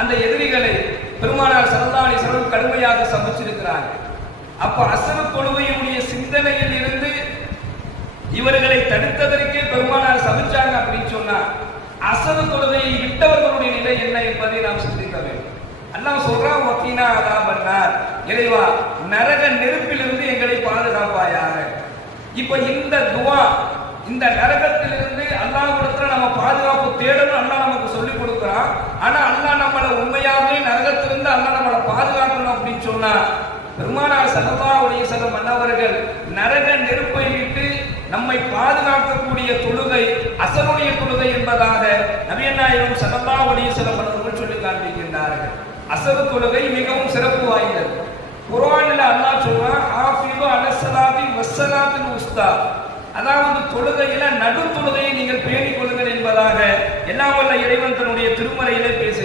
அந்த எதிரிகளை பெருமானார் ஸல்லல்லாஹு அலைஹி வஸல்லம் கடுமையாக சபிச்சிருக்கிறார். அப்ப அஸ்ர் தொழுகையுடைய சிந்தனையில் இருந்து இவர்களை தடுத்ததற்கே பெருமானார் சபிச்சாங்க அப்படின்னு சொன்னா அஸ்ர் தொழுகையை விட்டவர்களுடைய நிலை என்ன என்பதை நாம் சிந்திக்க வேண்டும். அல்லாஹ் சொல்றான், வக்கீனா அதாபன்னார், இறைவா நரக நெருப்பிலிருந்து எங்களை பாதுகாப்பாயாக. இப்ப இந்த துவா, இந்த நரகத்திலிருந்து அல்லாஹ்விடத்துல நம்ம பாதுகாப்பு தேடணும் அல்லாஹ் நமக்கு சொல்லி கொடுக்கிறான். ஆனா அல்லாஹ் நம்மளை உண்மையாகவே நரகத்திலிருந்து அல்லாஹ் நம்மளை பாதுகாக்கணும் அப்படின்னு சொன்னா பெருமானார் ஸல்லல்லாஹு அலைஹி வஸல்லம் அன்னவர்கள் நரக நெருப்பை விட்டு நம்மை பாதுகாக்கக்கூடிய தொழுகை அஸ்ருடைய தொழுகை என்பதாக நபிகள் நாயகம் ஸல்லல்லாஹு அலைஹி வஸல்லம் அவர்கள் சொல்லி காண்பிக்கின்றார்கள். அஸ்ர் தொழுகை மிகவும் சிறப்பு வாய்ந்தது. குர்ஆனில் அல்லாஹ் சொல்றான், ஹாஃபிது அலஸ்ஸலாத்தி வஸ்ஸலாத்தில் உஸ்தா, அதாவது தொழுகையில நடு தொழுகையை நீங்கள் பேணிக் கொள்ளுங்கள் என்பதாக எல்லாம் வல்ல இறைவன் தன்னுடைய திருமறையிலே பேச